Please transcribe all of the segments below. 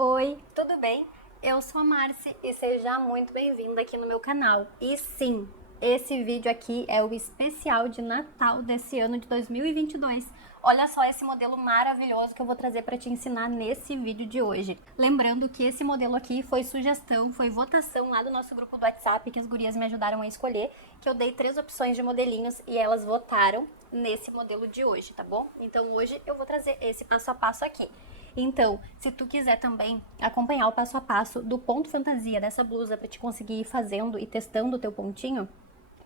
Oi, tudo bem? Eu sou a Marci e seja muito bem-vinda aqui no meu canal. E sim, esse vídeo aqui é o especial de Natal desse ano de 2022. Olha só esse modelo maravilhoso que eu vou trazer para te ensinar nesse vídeo de hoje. Lembrando que esse modelo aqui foi sugestão, foi votação lá do nosso grupo do WhatsApp que as gurias me ajudaram a escolher, que eu dei 3 opções de modelinhos e elas votaram nesse modelo de hoje, tá bom? Então hoje eu vou trazer esse passo a passo aqui. Então, se tu quiser também acompanhar o passo a passo do ponto fantasia dessa blusa para te conseguir ir fazendo e testando o teu pontinho,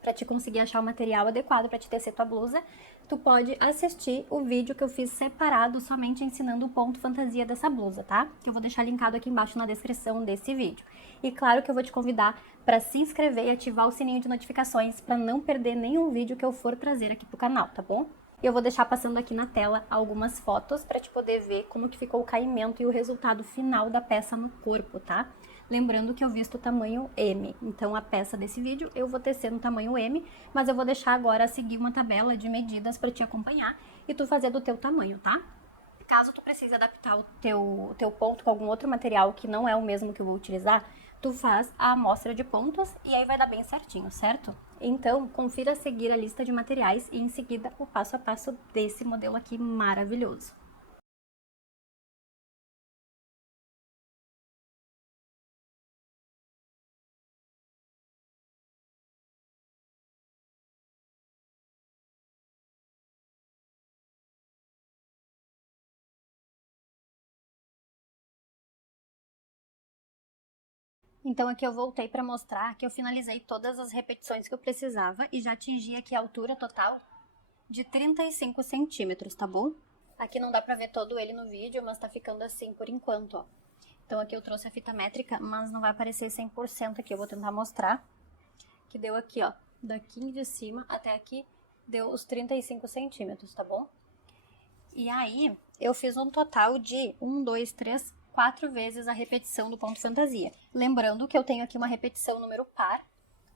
para te conseguir achar o material adequado para te tecer tua blusa, tu pode assistir o vídeo que eu fiz separado somente ensinando o ponto fantasia dessa blusa, tá? Que eu vou deixar linkado aqui embaixo na descrição desse vídeo. E claro que eu vou te convidar para se inscrever e ativar o sininho de notificações para não perder nenhum vídeo que eu for trazer aqui pro canal, tá bom? E eu vou deixar passando aqui na tela algumas fotos para te poder ver como que ficou o caimento e o resultado final da peça no corpo, tá? Lembrando que eu visto o tamanho M, então a peça desse vídeo eu vou tecer no tamanho M, mas eu vou deixar agora seguir uma tabela de medidas para te acompanhar e tu fazer do teu tamanho, tá? Caso tu precise adaptar o teu ponto com algum outro material que não é o mesmo que eu vou utilizar, tu faz a amostra de pontos e aí vai dar bem certinho, certo? Então, confira a seguir a lista de materiais e em seguida o passo a passo desse modelo aqui maravilhoso. Então aqui eu voltei para mostrar que eu finalizei todas as repetições que eu precisava e já atingi aqui a altura total de 35 centímetros, tá bom? Aqui não dá pra ver todo ele no vídeo, mas tá ficando assim por enquanto, ó. Então aqui eu trouxe a fita métrica, mas não vai aparecer 100% aqui, eu vou tentar mostrar. Que deu aqui, ó, daqui de cima até aqui, deu os 35 centímetros, tá bom? E aí, eu fiz um total de 1, 2, 3, 4 vezes a repetição do ponto fantasia. Lembrando que eu tenho aqui uma repetição número par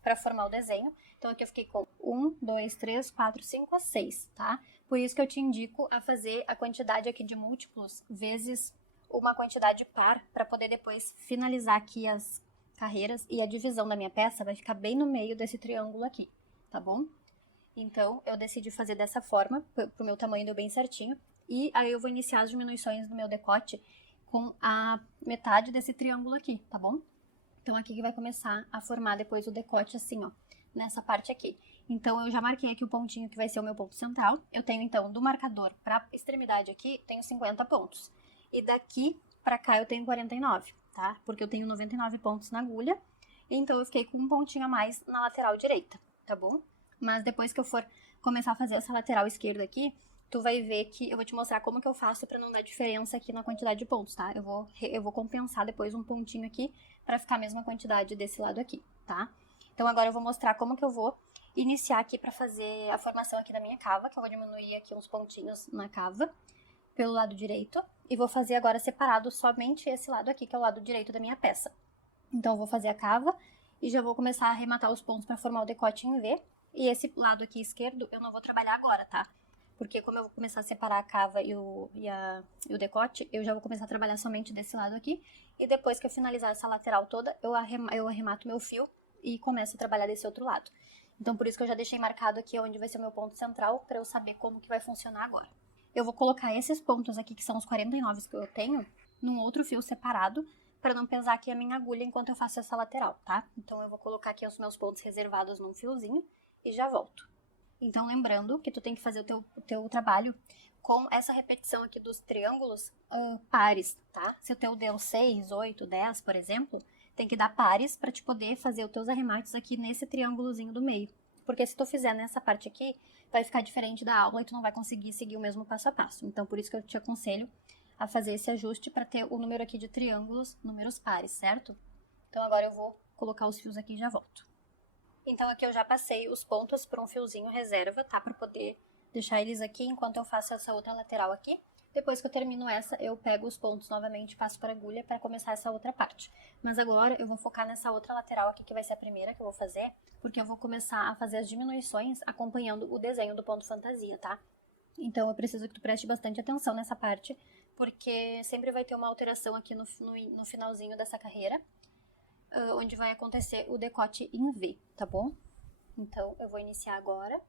para formar o desenho. Então aqui eu fiquei com 1, 2, 3, 4, 5, 6, tá? Por isso que eu te indico a fazer a quantidade aqui de múltiplos vezes uma quantidade par para poder depois finalizar aqui as carreiras e a divisão da minha peça vai ficar bem no meio desse triângulo aqui, tá bom? Então, eu decidi fazer dessa forma, pro meu tamanho deu bem certinho. E aí eu vou iniciar as diminuições do meu decote com a metade desse triângulo aqui, tá bom? Então, aqui que vai começar a formar depois o decote assim, ó, nessa parte aqui. Então, eu já marquei aqui o pontinho que vai ser o meu ponto central. Eu tenho, então, do marcador pra extremidade aqui, tenho 50 pontos. E daqui pra cá eu tenho 49, tá? Porque eu tenho 99 pontos na agulha. Então, eu fiquei com um pontinho a mais na lateral direita, tá bom? Mas depois que eu for começar a fazer essa lateral esquerda aqui, tu vai ver que eu vou te mostrar como que eu faço pra não dar diferença aqui na quantidade de pontos, tá? Eu vou compensar depois um pontinho aqui pra ficar a mesma quantidade desse lado aqui, tá? Então agora eu vou mostrar como que eu vou iniciar aqui pra fazer a formação aqui da minha cava, que eu vou diminuir aqui uns pontinhos na cava pelo lado direito e vou fazer agora separado somente esse lado aqui, que é o lado direito da minha peça. Então eu vou fazer a cava e já vou começar a arrematar os pontos pra formar o decote em V. E esse lado aqui esquerdo eu não vou trabalhar agora, tá? Porque como eu vou começar a separar a cava e o decote, eu já vou começar a trabalhar somente desse lado aqui. E depois que eu finalizar essa lateral toda, eu arremato meu fio e começo a trabalhar desse outro lado. Então por isso que eu já deixei marcado aqui onde vai ser o meu ponto central, pra eu saber como que vai funcionar agora. Eu vou colocar esses pontos aqui, que são os 49 que eu tenho, num outro fio separado, para não pesar aqui a minha agulha enquanto eu faço essa lateral, tá? Então eu vou colocar aqui os meus pontos reservados num fiozinho e já volto. Então, lembrando que tu tem que fazer o teu trabalho com essa repetição aqui dos triângulos pares, tá? Se o teu deu 6, 8, 10, por exemplo, tem que dar pares para te poder fazer os teus arremates aqui nesse triângulozinho do meio. Porque se tu fizer nessa parte aqui, vai ficar diferente da aula e tu não vai conseguir seguir o mesmo passo a passo. Então, por isso que eu te aconselho a fazer esse ajuste para ter o número aqui de triângulos, números pares, certo? Então, agora eu vou colocar os fios aqui e já volto. Então aqui eu já passei os pontos por um fiozinho reserva, tá? Pra poder deixar eles aqui enquanto eu faço essa outra lateral aqui. Depois que eu termino essa, eu pego os pontos novamente e passo para a agulha para começar essa outra parte. Mas agora eu vou focar nessa outra lateral aqui, que vai ser a primeira que eu vou fazer, porque eu vou começar a fazer as diminuições acompanhando o desenho do ponto fantasia, tá? Então eu preciso que tu preste bastante atenção nessa parte, porque sempre vai ter uma alteração aqui no finalzinho dessa carreira, onde vai acontecer o decote em V, tá bom? Então, eu vou iniciar agora.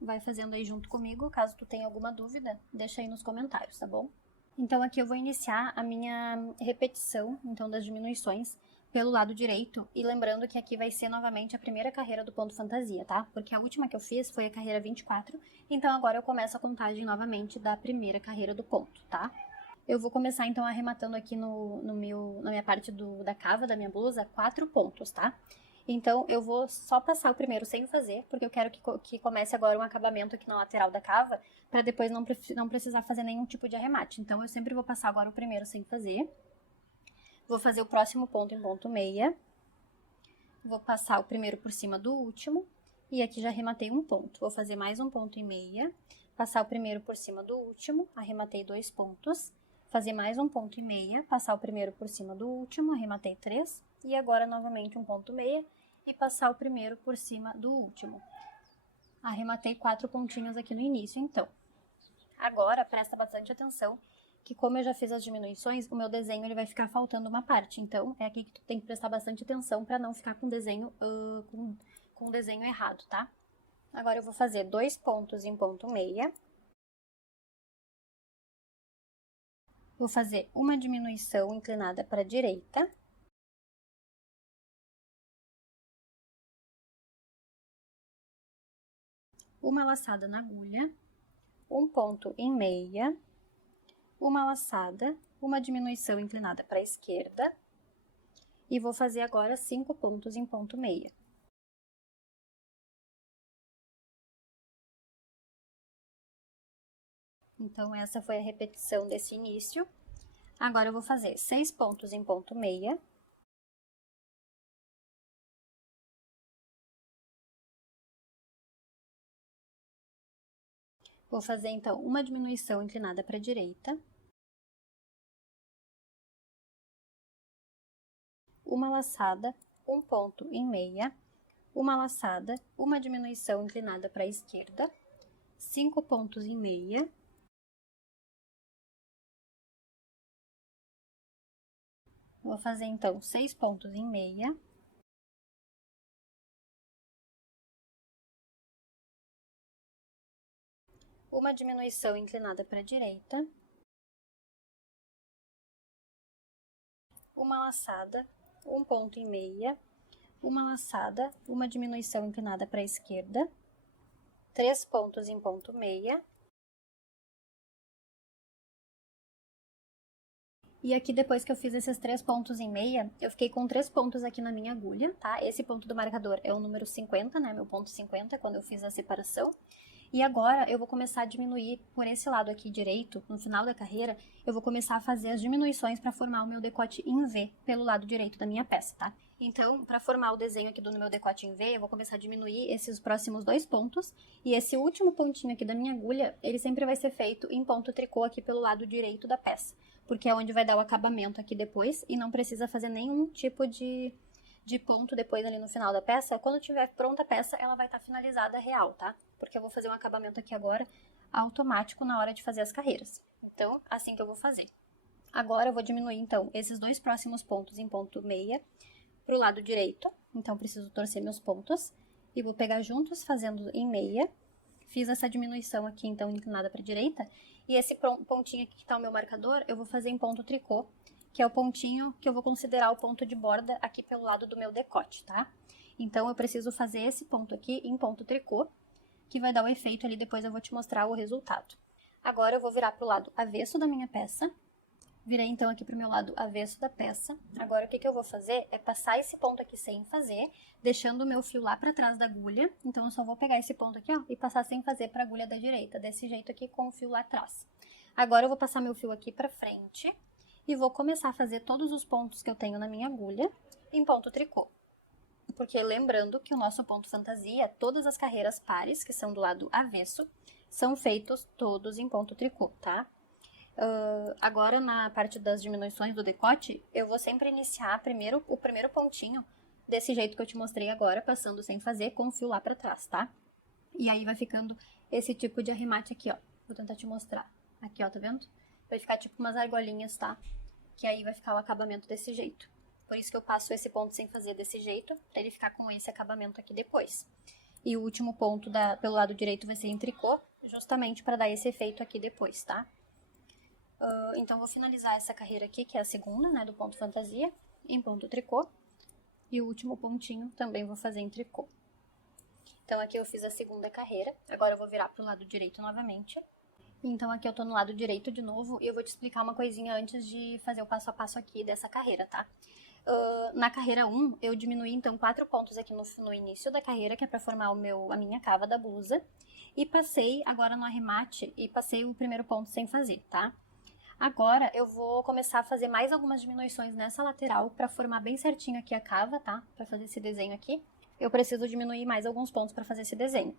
Vai fazendo aí junto comigo, caso tu tenha alguma dúvida, deixa aí nos comentários, tá bom? Então, aqui eu vou iniciar a minha repetição, então, das diminuições pelo lado direito, e lembrando que aqui vai ser novamente a primeira carreira do ponto fantasia, tá? Porque a última que eu fiz foi a carreira 24, então agora eu começo a contagem novamente da primeira carreira do ponto, tá? Eu vou começar então arrematando aqui na minha parte da cava da minha blusa 4 pontos, tá? Então eu vou só passar o primeiro sem fazer, porque eu quero que comece agora um acabamento aqui na lateral da cava, para depois não precisar fazer nenhum tipo de arremate. Então eu sempre vou passar agora o primeiro sem fazer. Vou fazer o próximo ponto em ponto meia. Vou passar o primeiro por cima do último. E aqui já arrematei um ponto. Vou fazer mais um ponto e meia. Passar o primeiro por cima do último. Arrematei 2 pontos. Fazer mais um ponto e meia. Passar o primeiro por cima do último. Arrematei 3. E agora novamente um ponto meia. E passar o primeiro por cima do último. Arrematei 4 pontinhos aqui no início, então. Agora, presta bastante atenção, que como eu já fiz as diminuições, o meu desenho ele vai ficar faltando uma parte. Então, é aqui que tu tem que prestar bastante atenção para não ficar com o desenho, com o desenho errado, tá? Agora eu vou fazer 2 pontos em ponto meia. Vou fazer uma diminuição inclinada para a direita. Uma laçada na agulha. Um ponto em meia. Uma laçada, uma diminuição inclinada para a esquerda, e vou fazer agora 5 pontos em ponto meia. Então, essa foi a repetição desse início. Agora, eu vou fazer 6 pontos em ponto meia. Vou fazer, então, uma diminuição inclinada para a direita. Uma laçada, um ponto em meia. Uma laçada, uma diminuição inclinada para a esquerda. 5 pontos em meia. Vou fazer, então, 6 pontos em meia. Uma diminuição inclinada para a direita. Uma laçada, um ponto em meia. Uma laçada, uma diminuição inclinada para a esquerda. 3 pontos em ponto meia. E aqui, depois que eu fiz esses 3 pontos em meia, eu fiquei com 3 pontos aqui na minha agulha, tá? Esse ponto do marcador é o número 50, né? Meu ponto 50, quando eu fiz a separação. E agora, eu vou começar a diminuir por esse lado aqui direito, no final da carreira, eu vou começar a fazer as diminuições para formar o meu decote em V pelo lado direito da minha peça, tá? Então, para formar o desenho aqui do meu decote em V, eu vou começar a diminuir esses próximos 2 pontos, e esse último pontinho aqui da minha agulha, ele sempre vai ser feito em ponto tricô aqui pelo lado direito da peça, porque é onde vai dar o acabamento aqui depois, e não precisa fazer nenhum tipo de ponto depois ali no final da peça. Quando tiver pronta a peça, ela vai estar finalizada real, tá? Porque eu vou fazer um acabamento aqui agora automático na hora de fazer as carreiras. Então, assim que eu vou fazer. Agora eu vou diminuir, então, esses 2 próximos pontos em ponto meia pro lado direito. Então, preciso torcer meus pontos. E vou pegar juntos, fazendo em meia. Fiz essa diminuição aqui, então, inclinada para a direita. E esse pontinho aqui que tá o meu marcador, eu vou fazer em ponto tricô, que é o pontinho que eu vou considerar o ponto de borda aqui pelo lado do meu decote, tá? Então, eu preciso fazer esse ponto aqui em ponto tricô, que vai dar o efeito ali, depois eu vou te mostrar o resultado. Agora, eu vou virar pro lado avesso da minha peça. Virei, então, aqui pro meu lado avesso da peça. Agora, o que eu vou fazer é passar esse ponto aqui sem fazer, deixando o meu fio lá pra trás da agulha. Então, eu só vou pegar esse ponto aqui, ó, e passar sem fazer pra agulha da direita, desse jeito aqui, com o fio lá atrás. Agora, eu vou passar meu fio aqui pra frente e vou começar a fazer todos os pontos que eu tenho na minha agulha em ponto tricô. Porque lembrando que o nosso ponto fantasia, todas as carreiras pares, que são do lado avesso, são feitos todos em ponto tricô, tá? Agora, na parte das diminuições do decote, eu vou sempre iniciar o primeiro pontinho desse jeito que eu te mostrei agora, passando sem fazer, com o fio lá pra trás, tá? E aí vai ficando esse tipo de arremate aqui, ó. Vou tentar te mostrar. Aqui, ó, tá vendo? Vai ficar tipo umas argolinhas, tá? Que aí vai ficar o acabamento desse jeito. Por isso que eu passo esse ponto sem fazer desse jeito, pra ele ficar com esse acabamento aqui depois. E o último ponto pelo lado direito vai ser em tricô, justamente para dar esse efeito aqui depois, tá? Então, vou finalizar essa carreira aqui, que é a segunda, né, do ponto fantasia, em ponto tricô. E o último pontinho também vou fazer em tricô. Então, aqui eu fiz a segunda carreira, agora eu vou virar pro lado direito novamente. Então, aqui eu tô no lado direito de novo e eu vou te explicar uma coisinha antes de fazer o passo a passo aqui dessa carreira, tá? Na carreira 1, eu diminuí, então, 4 pontos aqui no início da carreira, que é pra formar a minha cava da blusa. E passei agora no arremate e passei o primeiro ponto sem fazer, tá? Agora, eu vou começar a fazer mais algumas diminuições nessa lateral pra formar bem certinho aqui a cava, tá? Pra fazer esse desenho aqui. Eu preciso diminuir mais alguns pontos pra fazer esse desenho.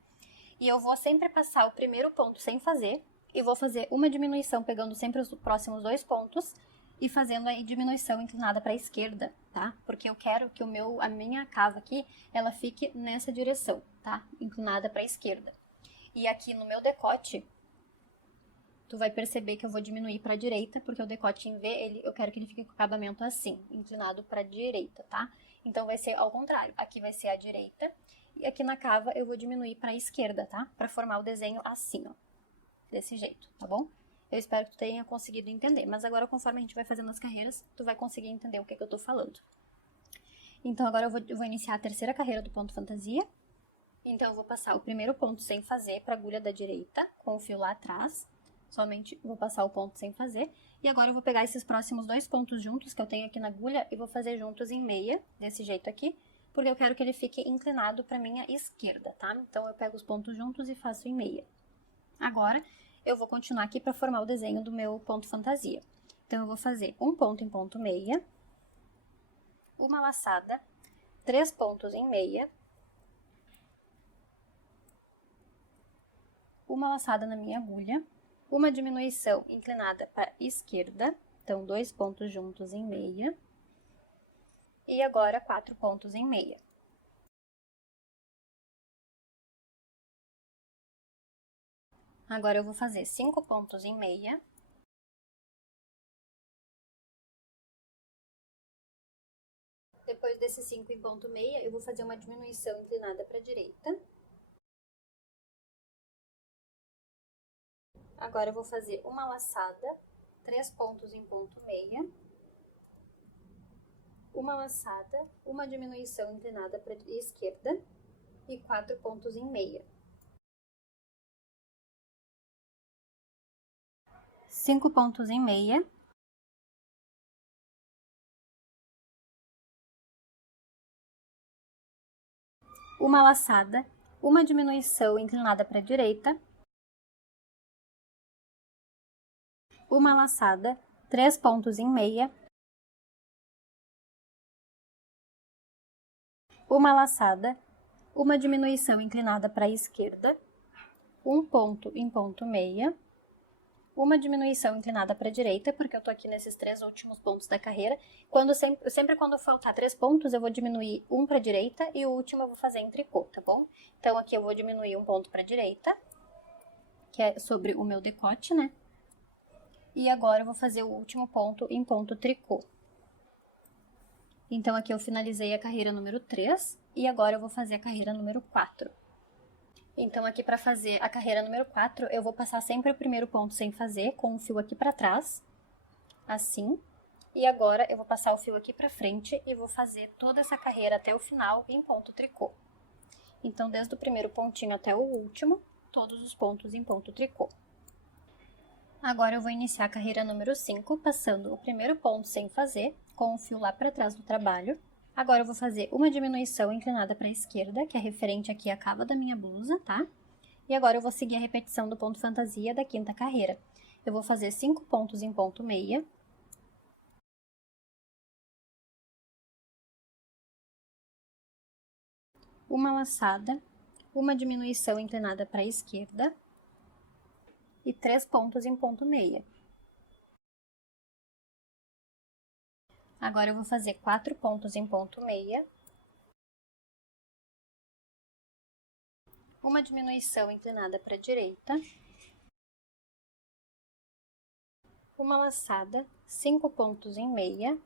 E eu vou sempre passar o primeiro ponto sem fazer e vou fazer uma diminuição pegando sempre os próximos 2 pontos e fazendo aí diminuição inclinada pra esquerda, tá? Porque eu quero que a minha cava aqui, ela fique nessa direção, tá? Inclinada pra esquerda. E aqui no meu decote, tu vai perceber que eu vou diminuir pra direita, porque o decote em V, eu quero que ele fique com o acabamento assim, inclinado pra direita, tá? Então, vai ser ao contrário. Aqui vai ser a direita, e aqui na cava eu vou diminuir pra esquerda, tá? Pra formar o desenho assim, ó. Desse jeito, tá bom? Eu espero que tu tenha conseguido entender, mas agora, conforme a gente vai fazendo as carreiras, tu vai conseguir entender o que eu tô falando. Então, agora eu vou iniciar a terceira carreira do ponto fantasia. Então, eu vou passar o primeiro ponto sem fazer pra agulha da direita, com o fio lá atrás. Somente vou passar o ponto sem fazer. E agora eu vou pegar esses próximos 2 pontos juntos que eu tenho aqui na agulha e vou fazer juntos em meia, desse jeito aqui, porque eu quero que ele fique inclinado pra minha esquerda, tá? Então, eu pego os pontos juntos e faço em meia. Agora, eu vou continuar aqui pra formar o desenho do meu ponto fantasia. Então, eu vou fazer um ponto em ponto meia, uma laçada, 3 pontos em meia, uma laçada na minha agulha, uma diminuição inclinada para a esquerda, então 2 pontos juntos em meia, e agora 4 pontos em meia. Agora eu vou fazer 5 pontos em meia. Depois desses 5 em ponto meia, eu vou fazer uma diminuição inclinada para a direita. Agora eu vou fazer uma laçada, 3 pontos em ponto meia, uma laçada, uma diminuição inclinada para a esquerda e 4 pontos em meia. 5 pontos em meia. Uma laçada, uma diminuição inclinada para a direita, uma laçada, 3 pontos em meia, uma laçada, uma diminuição inclinada para a esquerda, um ponto em ponto meia, uma diminuição inclinada para a direita, porque eu tô aqui nesses 3 últimos pontos da carreira. Sempre quando faltar 3 pontos, eu vou diminuir um para a direita e o último eu vou fazer em tricô, tá bom? Então, aqui eu vou diminuir um ponto para a direita, que é sobre o meu decote, né? E agora eu vou fazer o último ponto em ponto tricô. Então, aqui eu finalizei a carreira número 3 e agora eu vou fazer a carreira número 4. Então, aqui para fazer a carreira número 4, eu vou passar sempre o primeiro ponto sem fazer, com o fio aqui para trás, assim. E agora eu vou passar o fio aqui para frente e vou fazer toda essa carreira até o final em ponto tricô. Então, desde o primeiro pontinho até o último, todos os pontos em ponto tricô. Agora eu vou iniciar a carreira número 5, passando o primeiro ponto sem fazer, com o fio lá para trás do trabalho. Agora eu vou fazer uma diminuição inclinada para a esquerda, que é referente aqui à cava da minha blusa, tá? E agora eu vou seguir a repetição do ponto fantasia da quinta carreira. Eu vou fazer 5 pontos em ponto meia. Uma laçada, uma diminuição inclinada para a esquerda e 3 pontos em ponto meia. Agora eu vou fazer 4 pontos em ponto meia, uma diminuição inclinada para a direita, uma laçada, 5 pontos em meia,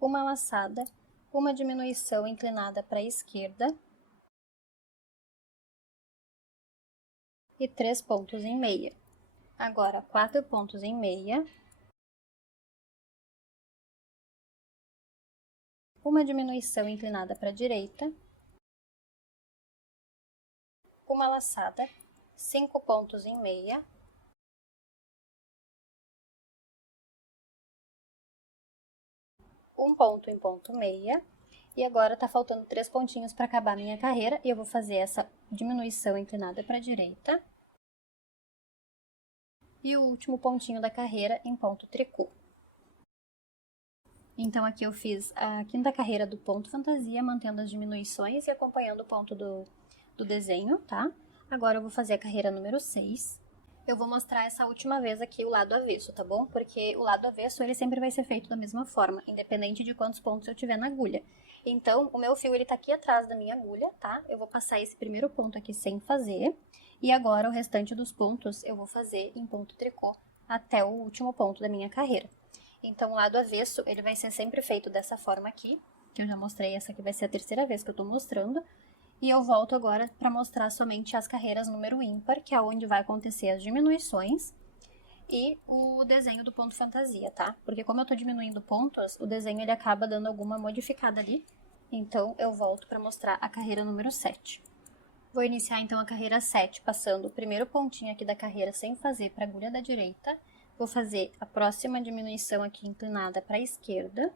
uma laçada, uma diminuição inclinada para a esquerda e 3 pontos em meia. Agora, 4 pontos em meia, uma diminuição inclinada para a direita, uma laçada, 5 pontos em meia, um ponto em ponto meia, e agora tá faltando 3 pontinhos para acabar a minha carreira, e eu vou fazer essa diminuição inclinada para a direita, e o último pontinho da carreira em ponto tricô. Então, aqui eu fiz a quinta carreira do ponto fantasia, mantendo as diminuições e acompanhando o ponto do desenho, tá? Agora eu vou fazer a carreira número 6. Eu vou mostrar essa última vez aqui o lado avesso, tá bom? Porque o lado avesso, ele sempre vai ser feito da mesma forma, independente de quantos pontos eu tiver na agulha. Então, o meu fio, ele tá aqui atrás da minha agulha, tá? Eu vou passar esse primeiro ponto aqui sem fazer, e agora o restante dos pontos eu vou fazer em ponto tricô até o último ponto da minha carreira. Então, o lado avesso, ele vai ser sempre feito dessa forma aqui, que eu já mostrei, essa aqui vai ser a terceira vez que eu tô mostrando. E eu volto agora para mostrar somente as carreiras número ímpar, que é onde vai acontecer as diminuições e o desenho do ponto fantasia, tá? Porque como eu tô diminuindo pontos, o desenho ele acaba dando alguma modificada ali. Então, eu volto para mostrar a carreira número 7. Vou iniciar então a carreira 7, passando o primeiro pontinho aqui da carreira sem fazer para a agulha da direita. Vou fazer a próxima diminuição aqui inclinada para a esquerda.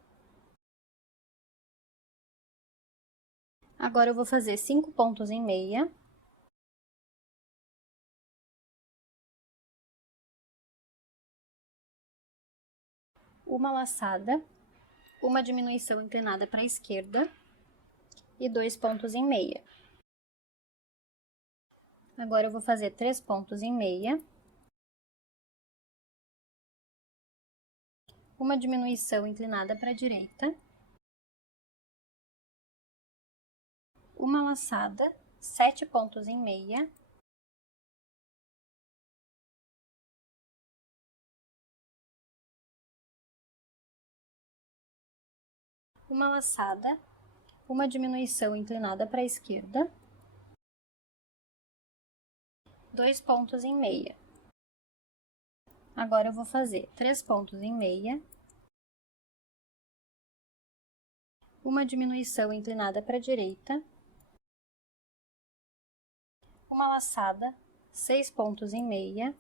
Agora eu vou fazer 5 pontos em meia. Uma laçada, uma diminuição inclinada para a esquerda e 2 pontos em meia. Agora eu vou fazer 3 pontos em meia. Uma diminuição inclinada para a direita, uma laçada, 7 pontos em meia, uma laçada, uma diminuição inclinada para a esquerda, 2 pontos em meia. Agora eu vou fazer 3 pontos em meia, uma diminuição inclinada para a direita, uma laçada, 6 pontos em meia,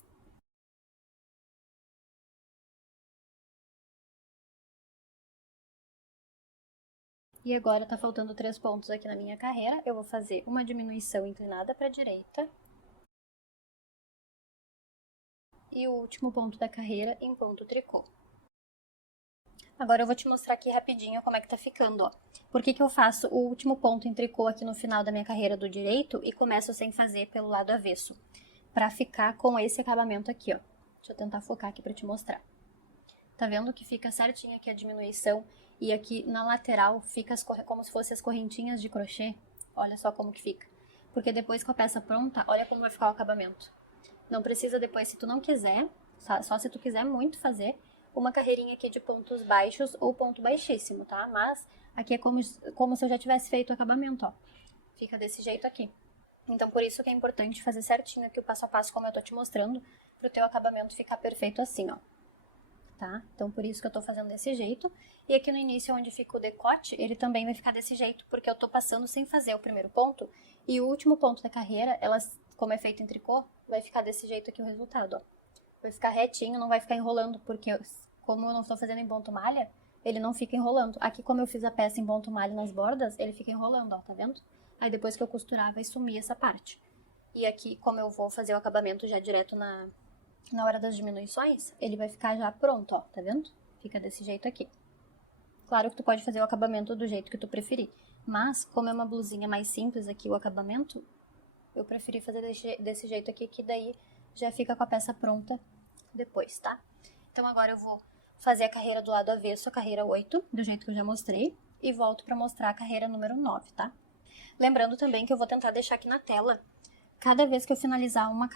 e agora tá faltando 3 pontos aqui na minha carreira, eu vou fazer uma diminuição inclinada para a direita, e o último ponto da carreira em ponto tricô. Agora eu vou te mostrar aqui rapidinho como é que tá ficando, ó. Por que que eu faço o último ponto em tricô aqui no final da minha carreira do direito e começo sem fazer pelo lado avesso? Pra ficar com esse acabamento aqui, ó. Deixa eu tentar focar aqui pra te mostrar. Tá vendo que fica certinho aqui a diminuição e aqui na lateral fica como se fossem as correntinhas de crochê? Olha só como que fica. Porque depois com a peça pronta, olha como vai ficar o acabamento. Não precisa depois, se tu não quiser, só se tu quiser muito fazer, uma carreirinha aqui de pontos baixos ou ponto baixíssimo, tá? Mas aqui é como se eu já tivesse feito o acabamento, ó. Fica desse jeito aqui. Então, por isso que é importante fazer certinho aqui o passo a passo, como eu tô te mostrando, pro teu acabamento ficar perfeito assim, ó. Tá? Então, por isso que eu tô fazendo desse jeito. E aqui no início, onde fica o decote, ele também vai ficar desse jeito, porque eu tô passando sem fazer o primeiro ponto. E o último ponto da carreira, como é feito em tricô, vai ficar desse jeito aqui o resultado, ó. Vai ficar retinho, não vai ficar enrolando, porque como eu não estou fazendo em ponto malha, ele não fica enrolando. Aqui, como eu fiz a peça em ponto malha nas bordas, ele fica enrolando, ó, tá vendo? Aí depois que eu costurar, vai sumir essa parte. E aqui, como eu vou fazer o acabamento já direto na hora das diminuições, ele vai ficar já pronto, ó, tá vendo? Fica desse jeito aqui. Claro que tu pode fazer o acabamento do jeito que tu preferir, mas como é uma blusinha mais simples aqui o acabamento, eu preferi fazer desse jeito aqui, que daí já fica com a peça pronta depois, tá? Então agora eu vou fazer a carreira do lado avesso, a carreira 8, do jeito que eu já mostrei, e volto pra mostrar a carreira número 9, tá? Lembrando também que eu vou tentar deixar aqui na tela Cada vez que eu finalizar uma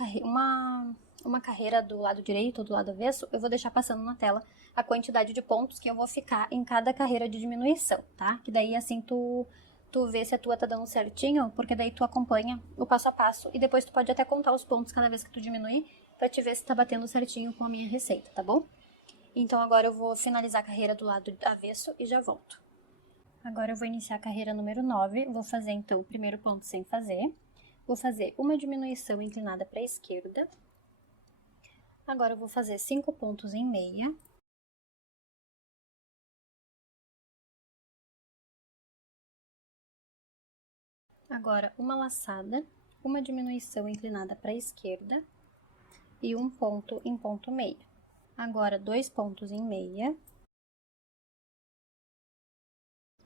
carreira do lado direito ou do lado avesso, eu vou deixar passando na tela a quantidade de pontos que eu vou ficar em cada carreira de diminuição, tá? Que daí assim tu vê se a tua tá dando certinho, porque daí tu acompanha o passo a passo e depois tu pode até contar os pontos cada vez que tu diminuir pra te ver se tá batendo certinho com a minha receita, tá bom? Então agora eu vou finalizar a carreira do lado avesso e já volto. Agora eu vou iniciar a carreira número 9, vou fazer então o primeiro ponto sem fazer. Vou fazer uma diminuição inclinada para a esquerda. Agora eu vou fazer 5 pontos em meia. Agora uma laçada, uma diminuição inclinada para a esquerda e um ponto em ponto meia. Agora 2 pontos em meia.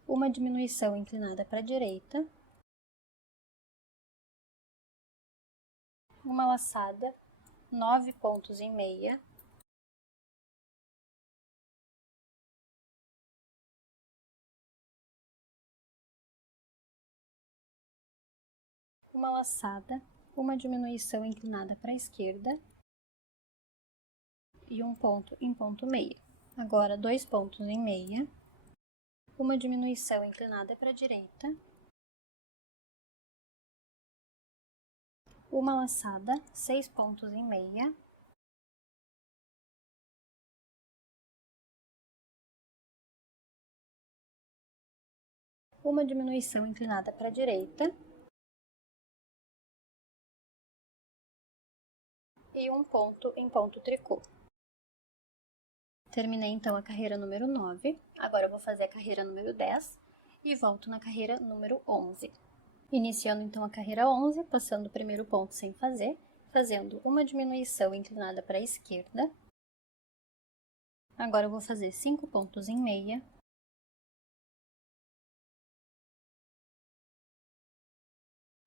Uma diminuição inclinada para a direita. Uma laçada, 9 pontos em meia. Uma laçada, uma diminuição inclinada para a esquerda e um ponto em ponto meia. Agora 2 pontos em meia, uma diminuição inclinada para a direita, uma laçada, 6 pontos em meia, uma diminuição inclinada para a direita e um ponto em ponto tricô. Terminei então a carreira número 9, agora eu vou fazer a carreira número 10 e volto na carreira número 11. Iniciando então a carreira 11, passando o primeiro ponto sem fazer, fazendo uma diminuição inclinada para a esquerda. Agora eu vou fazer 5 pontos em meia.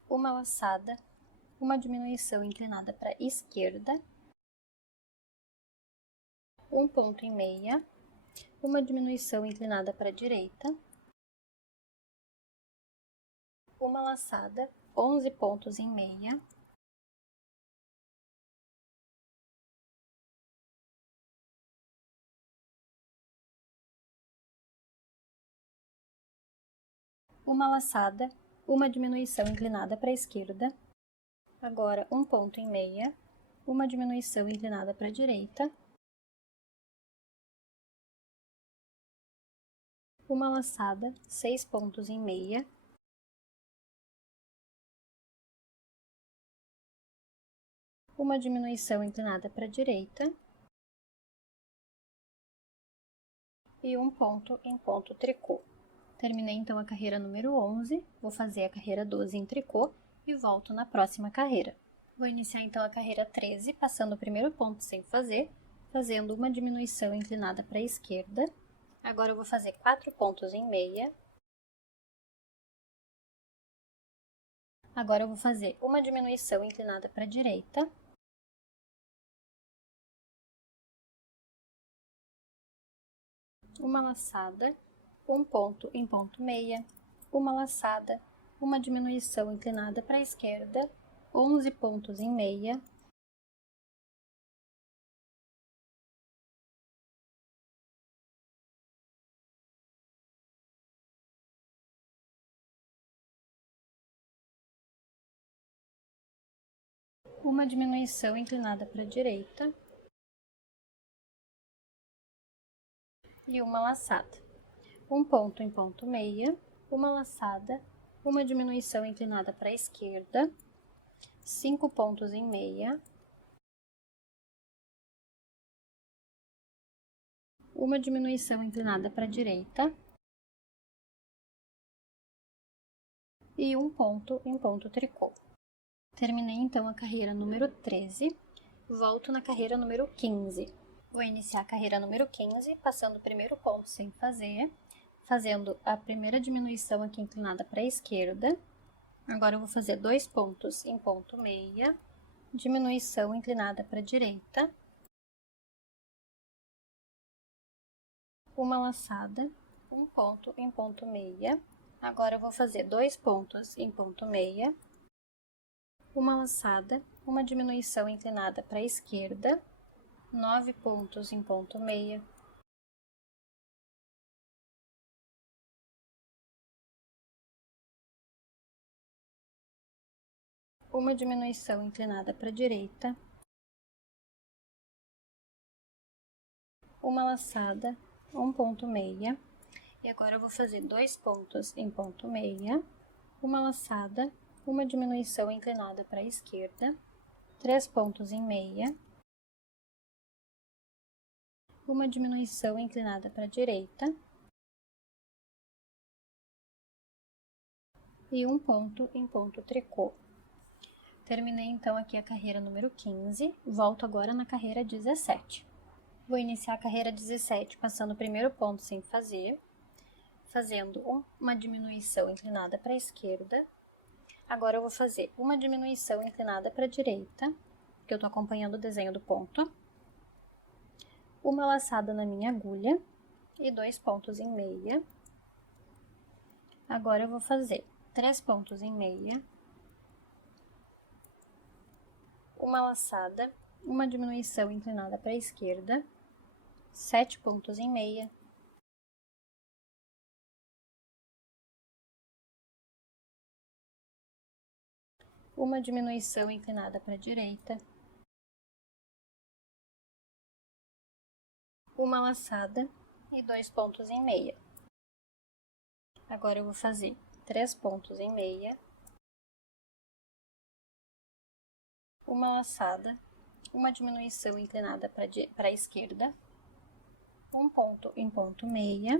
Uma laçada, uma diminuição inclinada para a esquerda. Um ponto em meia, uma diminuição inclinada para a direita, uma laçada, 11 pontos em meia, uma laçada, uma diminuição inclinada para a esquerda, agora um ponto em meia, uma diminuição inclinada para a direita, uma laçada, 6 pontos em meia, uma diminuição inclinada para a direita e um ponto em ponto tricô. Terminei então a carreira número 11, vou fazer a carreira 12 em tricô e volto na próxima carreira. Vou iniciar então a carreira 13, passando o primeiro ponto sem fazer, fazendo uma diminuição inclinada para a esquerda. Agora eu vou fazer 4 pontos em meia. Agora eu vou fazer uma diminuição inclinada para a direita. Uma laçada, um ponto em ponto meia, uma laçada, uma diminuição inclinada para a esquerda, 11 pontos em meia, uma diminuição inclinada para a direita e uma laçada. Um ponto em ponto meia, uma laçada, uma diminuição inclinada para a esquerda, 5 pontos em meia, uma diminuição inclinada para a direita e um ponto em ponto tricô. Terminei então a carreira número 13, volto na carreira número 15. Vou iniciar a carreira número 15, passando o primeiro ponto sem fazer, fazendo a primeira diminuição aqui inclinada para a esquerda. Agora eu vou fazer 2 pontos em ponto meia, diminuição inclinada para a direita, uma laçada, um ponto em ponto meia. Agora eu vou fazer 2 pontos em ponto meia, uma laçada, uma diminuição inclinada para a esquerda, 9 pontos em ponto meia, uma diminuição inclinada para a direita, uma laçada, um ponto meia, e agora eu vou fazer 2 pontos em ponto meia, uma laçada, uma diminuição inclinada para a esquerda, 3 pontos em meia, uma diminuição inclinada para a direita e um ponto em ponto tricô. Terminei então aqui a carreira número 15, volto agora na carreira 17. Vou iniciar a carreira 17 passando o primeiro ponto sem fazer, fazendo uma diminuição inclinada para a esquerda. Agora eu vou fazer uma diminuição inclinada para a direita, que eu estou acompanhando o desenho do ponto, uma laçada na minha agulha e 2 pontos em meia. Agora eu vou fazer 3 pontos em meia, uma laçada, uma diminuição inclinada para a esquerda, 7 pontos em meia, uma diminuição inclinada para a direita, uma laçada e 2 pontos em meia. Agora eu vou fazer 3 pontos em meia, uma laçada, uma diminuição inclinada para a esquerda, um ponto em ponto meia,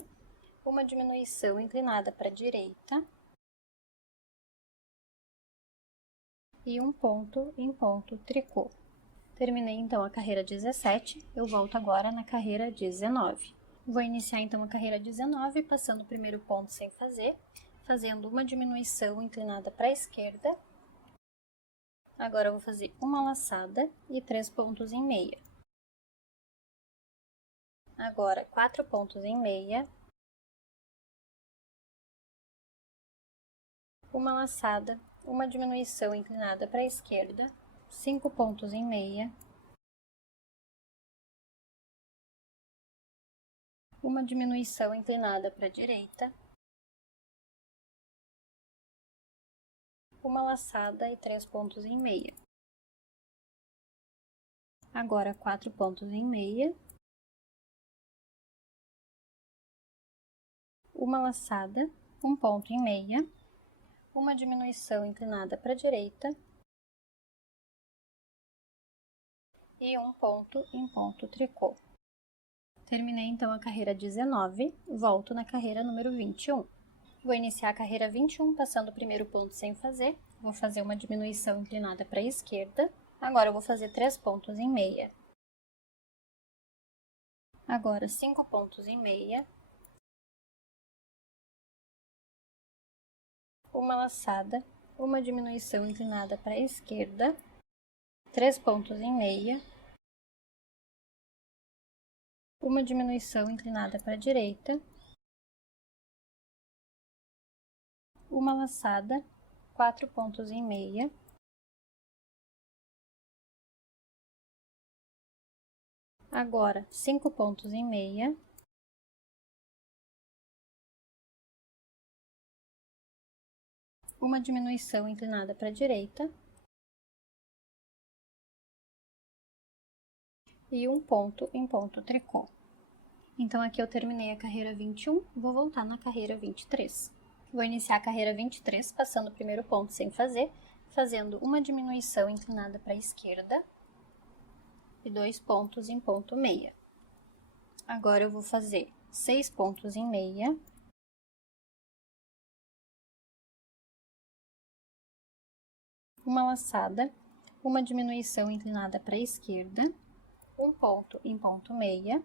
uma diminuição inclinada para a direita e um ponto em ponto tricô. Terminei então a carreira 17, eu volto agora na carreira 19. Vou iniciar então a carreira 19, passando o primeiro ponto sem fazer, fazendo uma diminuição inclinada para a esquerda. Agora eu vou fazer uma laçada e 3 pontos em meia. Agora 4 pontos em meia, uma laçada, uma diminuição inclinada para a esquerda, 5 pontos em meia, uma diminuição inclinada para a direita, uma laçada e 3 pontos em meia. Agora 4 pontos em meia, uma laçada, um ponto em meia, uma diminuição inclinada para a direita e um ponto em ponto tricô. Terminei então a carreira 19, volto na carreira número 21. Vou iniciar a carreira 21 passando o primeiro ponto sem fazer, vou fazer uma diminuição inclinada para a esquerda, agora eu vou fazer 3 pontos em meia. Agora 5 pontos em meia, uma laçada, uma diminuição inclinada para a esquerda, 3 pontos em meia, uma diminuição inclinada para a direita, uma laçada, 4 pontos em meia, agora 5 pontos em meia, uma diminuição inclinada para a direita e um ponto em ponto tricô. Então, aqui eu terminei a carreira 21, vou voltar na carreira 23. Vou iniciar a carreira 23, passando o primeiro ponto sem fazer, fazendo uma diminuição inclinada para a esquerda e 2 pontos em ponto meia. Agora eu vou fazer 6 pontos em meia, uma laçada, uma diminuição inclinada para a esquerda, um ponto em ponto meia,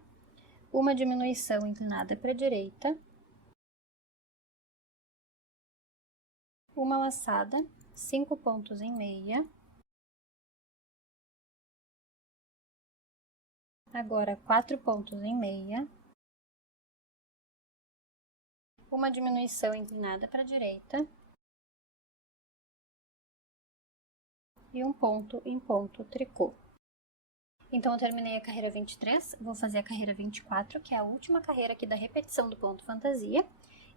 uma diminuição inclinada para a direita, uma laçada, 5 pontos em meia, agora 4 pontos em meia, uma diminuição inclinada para a direita, e um ponto em ponto tricô. Então, eu terminei a carreira 23, vou fazer a carreira 24, que é a última carreira aqui da repetição do ponto fantasia,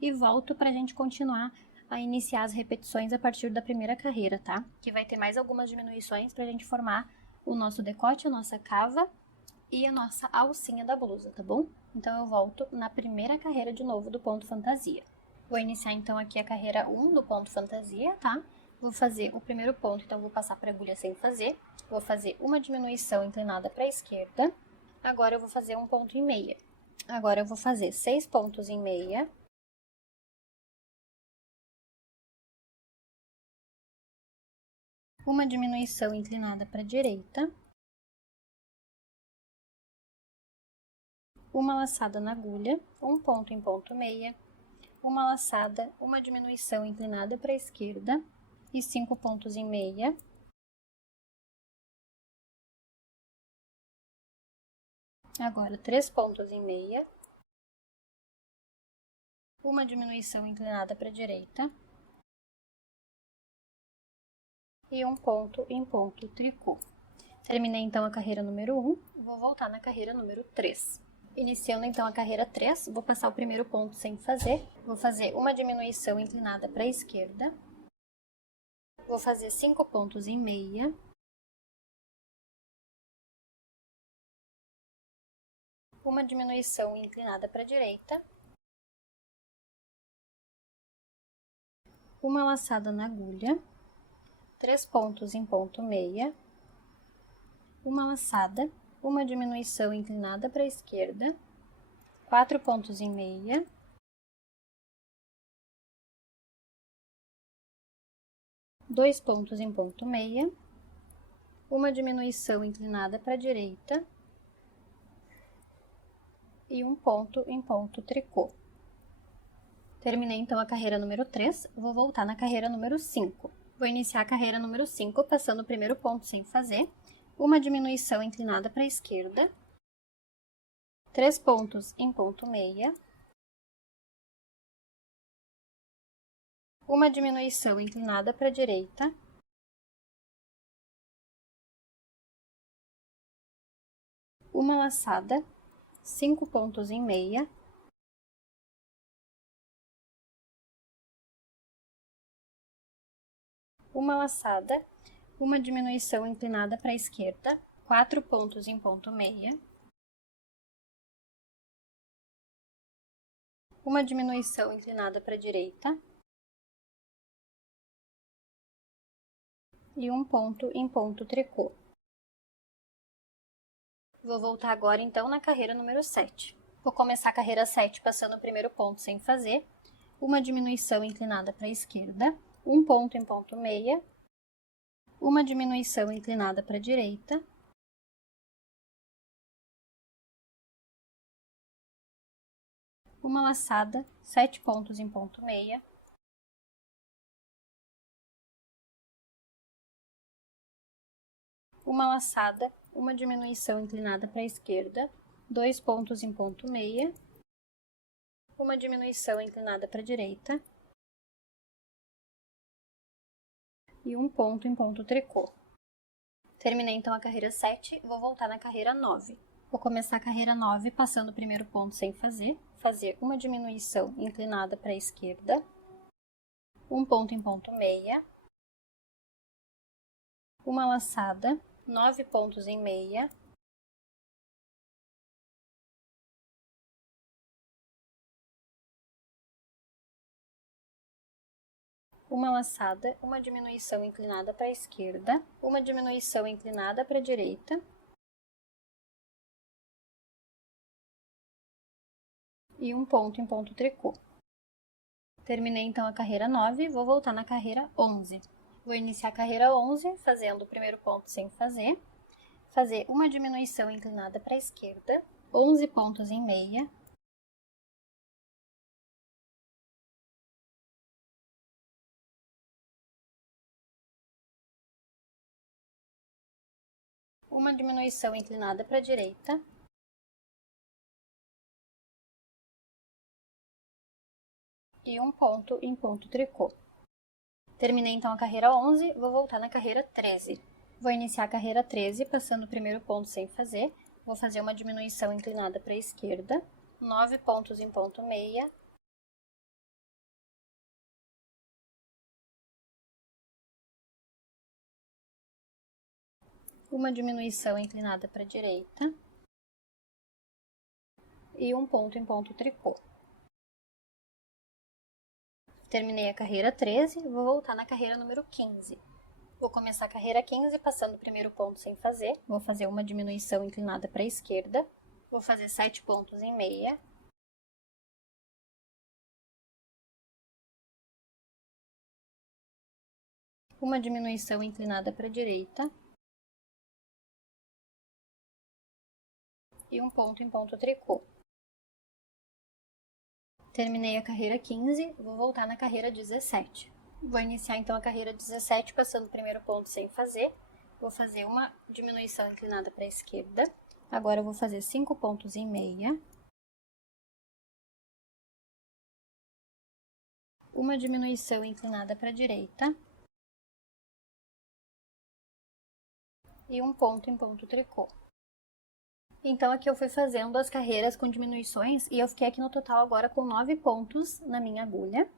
e volto para a gente continuar a iniciar as repetições a partir da primeira carreira, tá? Que vai ter mais algumas diminuições para a gente formar o nosso decote, a nossa cava e a nossa alcinha da blusa, tá bom? Então, eu volto na primeira carreira de novo do ponto fantasia. Vou iniciar, então, aqui a carreira 1 do ponto fantasia, tá? Vou fazer o primeiro ponto, então vou passar para a agulha sem fazer. Vou fazer uma diminuição inclinada para a esquerda. Agora eu vou fazer um ponto em meia. Agora eu vou fazer 6 pontos em meia. Uma diminuição inclinada para a direita. Uma laçada na agulha, um ponto em ponto meia. Uma laçada, uma diminuição inclinada para a esquerda e 5 pontos em meia. Agora, 3 pontos em meia. Uma diminuição inclinada para a direita. E um ponto em ponto tricô. Terminei então a carreira número 1, vou voltar na carreira número 3. Iniciando então a carreira 3, vou passar o primeiro ponto sem fazer. Vou fazer uma diminuição inclinada para a esquerda. Vou fazer 5 pontos em meia. Uma diminuição inclinada para a direita. Uma laçada na agulha. 3 pontos em ponto meia. Uma laçada, uma diminuição inclinada para a esquerda. 4 pontos em meia. Dois pontos em ponto meia. Uma diminuição inclinada para a direita. E um ponto em ponto tricô. Terminei então a carreira número 3, vou voltar na carreira número 5. Vou iniciar a carreira número 5 passando o primeiro ponto sem fazer, uma diminuição inclinada para a esquerda, 3 pontos em ponto meia, uma diminuição inclinada para a direita, uma laçada, 5 pontos em meia, uma laçada, uma diminuição inclinada para a esquerda, 4 pontos em ponto meia, uma diminuição inclinada para a direita e um ponto em ponto tricô. Vou voltar agora então na carreira número 7. Vou começar a carreira 7 passando o primeiro ponto sem fazer, uma diminuição inclinada para a esquerda, um ponto em ponto meia, uma diminuição inclinada para a direita, uma laçada, 7 pontos em ponto meia, uma laçada, uma diminuição inclinada para a esquerda, 2 pontos em ponto meia, uma diminuição inclinada para a direita e um ponto em ponto tricô. Terminei então a carreira 7, vou voltar na carreira 9. Vou começar a carreira 9 passando o primeiro ponto sem fazer, fazer uma diminuição inclinada para a esquerda, um ponto em ponto meia, uma laçada, 9 pontos em meia, uma laçada, uma diminuição inclinada para a esquerda, uma diminuição inclinada para a direita e um ponto em ponto tricô. Terminei então a carreira 9, vou voltar na carreira 11. Vou iniciar a carreira 11 fazendo o primeiro ponto sem fazer, fazer uma diminuição inclinada para a esquerda, 11 pontos em meia, uma diminuição inclinada para a direita e um ponto em ponto tricô. Terminei então a carreira 11, vou voltar na carreira 13. Vou iniciar a carreira 13, passando o primeiro ponto sem fazer. Vou fazer uma diminuição inclinada para a esquerda, 9 pontos em ponto meia. Uma diminuição inclinada para a direita. E um ponto em ponto tricô. Terminei a carreira 13, vou voltar na carreira número 15. Vou começar a carreira 15 passando o primeiro ponto sem fazer. Vou fazer uma diminuição inclinada para a esquerda. Vou fazer 7 pontos em meia. Uma diminuição inclinada para a direita. E um ponto em ponto tricô. Terminei a carreira 15, vou voltar na carreira 17. Vou iniciar então a carreira 17 passando o primeiro ponto sem fazer. Vou fazer uma diminuição inclinada para a esquerda. Agora eu vou fazer 5 pontos em meia. Uma diminuição inclinada para a direita. E um ponto em ponto tricô. Então aqui eu fui fazendo as carreiras com diminuições e eu fiquei aqui no total agora com 9 pontos na minha agulha.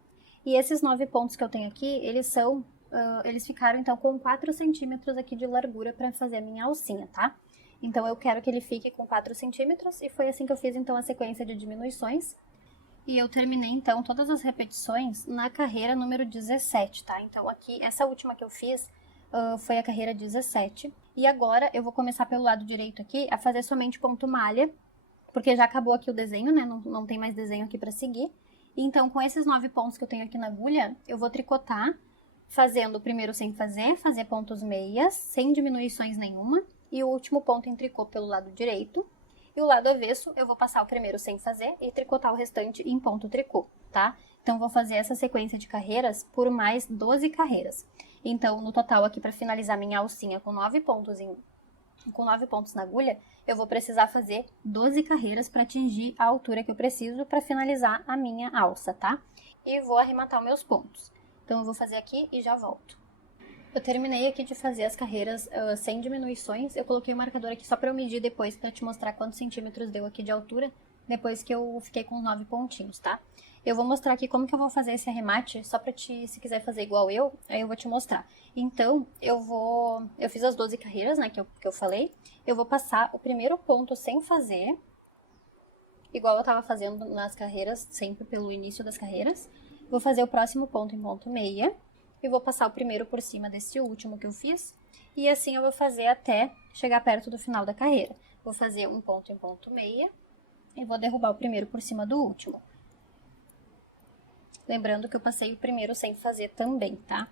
E esses 9 pontos que eu tenho aqui, eles ficaram então com 4 centímetros aqui de largura para fazer a minha alcinha, tá? Então eu quero que ele fique com 4 centímetros e foi assim que eu fiz então a sequência de diminuições. E eu terminei então todas as repetições na carreira número 17, tá? Então aqui, essa última que eu fiz foi a carreira 17. E agora eu vou começar pelo lado direito aqui a fazer somente ponto malha, porque já acabou aqui o desenho, né? Não tem mais desenho aqui para seguir. Então, com esses 9 pontos que eu tenho aqui na agulha, eu vou tricotar, fazendo o primeiro sem fazer pontos meias, sem diminuições nenhuma, e o último ponto em tricô pelo lado direito. E o lado avesso, eu vou passar o primeiro sem fazer e tricotar o restante em ponto tricô, tá? Então, vou fazer essa sequência de carreiras por mais 12 carreiras. Então, no total aqui, para finalizar minha alcinha com 9 pontos na agulha, eu vou precisar fazer 12 carreiras para atingir a altura que eu preciso para finalizar a minha alça, tá? E vou arrematar os meus pontos. Então, eu vou fazer aqui e já volto. Eu terminei aqui de fazer as carreiras sem diminuições. Eu coloquei o marcador aqui só para eu medir depois, para te mostrar quantos centímetros deu aqui de altura, depois que eu fiquei com os 9 pontinhos, tá? Eu vou mostrar aqui como que eu vou fazer esse arremate, só pra se quiser fazer igual aí eu vou te mostrar. Então, eu fiz as 12 carreiras, né, que eu falei. Eu vou passar o primeiro ponto sem fazer, igual eu tava fazendo nas carreiras, sempre pelo início das carreiras. Vou fazer o próximo ponto em ponto meia, e vou passar o primeiro por cima desse último que eu fiz. E assim eu vou fazer até chegar perto do final da carreira. Vou fazer um ponto em ponto meia, e vou derrubar o primeiro por cima do último. Lembrando que eu passei o primeiro sem fazer também, tá?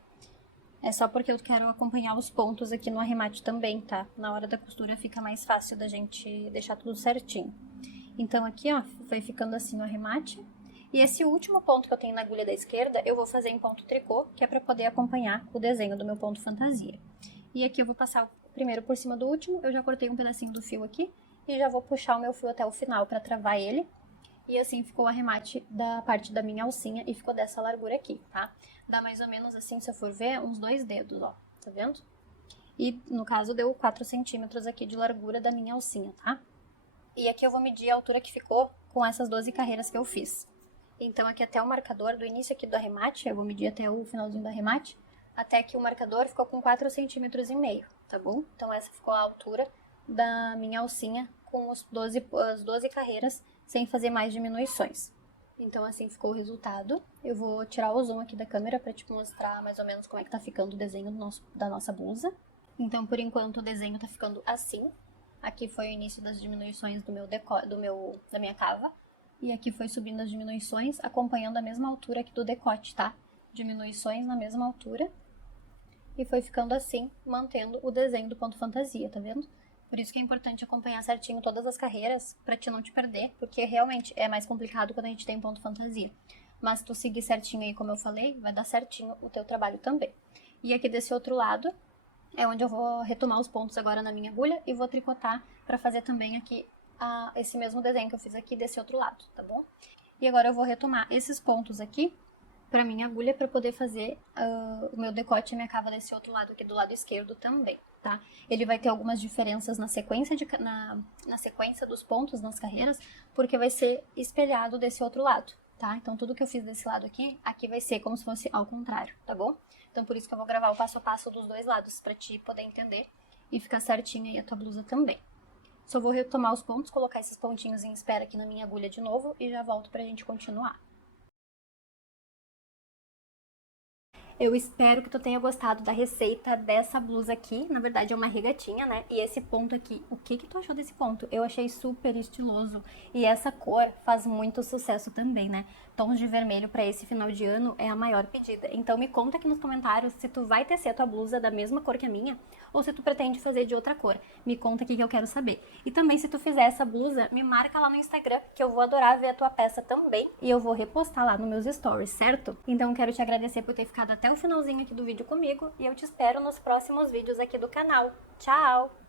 É só porque eu quero acompanhar os pontos aqui no arremate também, tá? Na hora da costura fica mais fácil da gente deixar tudo certinho. Então aqui, ó, foi ficando assim o arremate. E esse último ponto que eu tenho na agulha da esquerda, eu vou fazer em ponto tricô, que é pra poder acompanhar o desenho do meu ponto fantasia. E aqui eu vou passar o primeiro por cima do último, eu já cortei um pedacinho do fio aqui, e já vou puxar o meu fio até o final pra travar ele. E assim ficou o arremate da parte da minha alcinha e ficou dessa largura aqui, tá? Dá mais ou menos assim, se eu for ver, uns 2 dedos, ó, tá vendo? E no caso deu 4 centímetros aqui de largura da minha alcinha, tá? E aqui eu vou medir a altura que ficou com essas 12 carreiras que eu fiz. Então aqui até o marcador do início aqui do arremate, eu vou medir até o finalzinho do arremate, até que o marcador ficou com 4,5 centímetros, tá bom? Então essa ficou a altura da minha alcinha com as 12 carreiras, sem fazer mais diminuições. Então assim ficou o resultado. Eu vou tirar o zoom aqui da câmera para te mostrar mais ou menos como é que tá ficando o desenho da nossa blusa. Então por enquanto o desenho tá ficando assim. Aqui foi o início das diminuições da minha cava. E aqui foi subindo as diminuições, acompanhando a mesma altura aqui do decote, tá? Diminuições na mesma altura. E foi ficando assim, mantendo o desenho do ponto fantasia, tá vendo? Por isso que é importante acompanhar certinho todas as carreiras, pra te não te perder, porque realmente é mais complicado quando a gente tem ponto fantasia. Mas se tu seguir certinho aí, como eu falei, vai dar certinho o teu trabalho também. E aqui desse outro lado, é onde eu vou retomar os pontos agora na minha agulha e vou tricotar pra fazer também aqui esse mesmo desenho que eu fiz aqui desse outro lado, tá bom? E agora eu vou retomar esses pontos aqui pra minha agulha pra poder fazer o meu decote e minha cava desse outro lado aqui do lado esquerdo também. tá? Ele vai ter algumas diferenças na sequência, na sequência dos pontos nas carreiras, porque vai ser espelhado desse outro lado, tá? Então, tudo que eu fiz desse lado aqui vai ser como se fosse ao contrário, tá bom? Então, por isso que eu vou gravar o passo a passo dos dois lados, pra ti poder entender e ficar certinho aí a tua blusa também. Só vou retomar os pontos, colocar esses pontinhos em espera aqui na minha agulha de novo e já volto pra gente continuar. Eu espero que tu tenha gostado da receita dessa blusa aqui. Na verdade é uma regatinha, né? E esse ponto aqui, o que tu achou desse ponto? Eu achei super estiloso. E essa cor faz muito sucesso também, né? Tons de vermelho pra esse final de ano é a maior pedida. Então me conta aqui nos comentários se tu vai tecer a tua blusa da mesma cor que a minha ou se tu pretende fazer de outra cor. Me conta aqui que eu quero saber. E também se tu fizer essa blusa, me marca lá no Instagram, que eu vou adorar ver a tua peça também. E eu vou repostar lá nos meus stories, certo? Então quero te agradecer por ter ficado até o finalzinho aqui do vídeo comigo e eu te espero nos próximos vídeos aqui do canal. Tchau!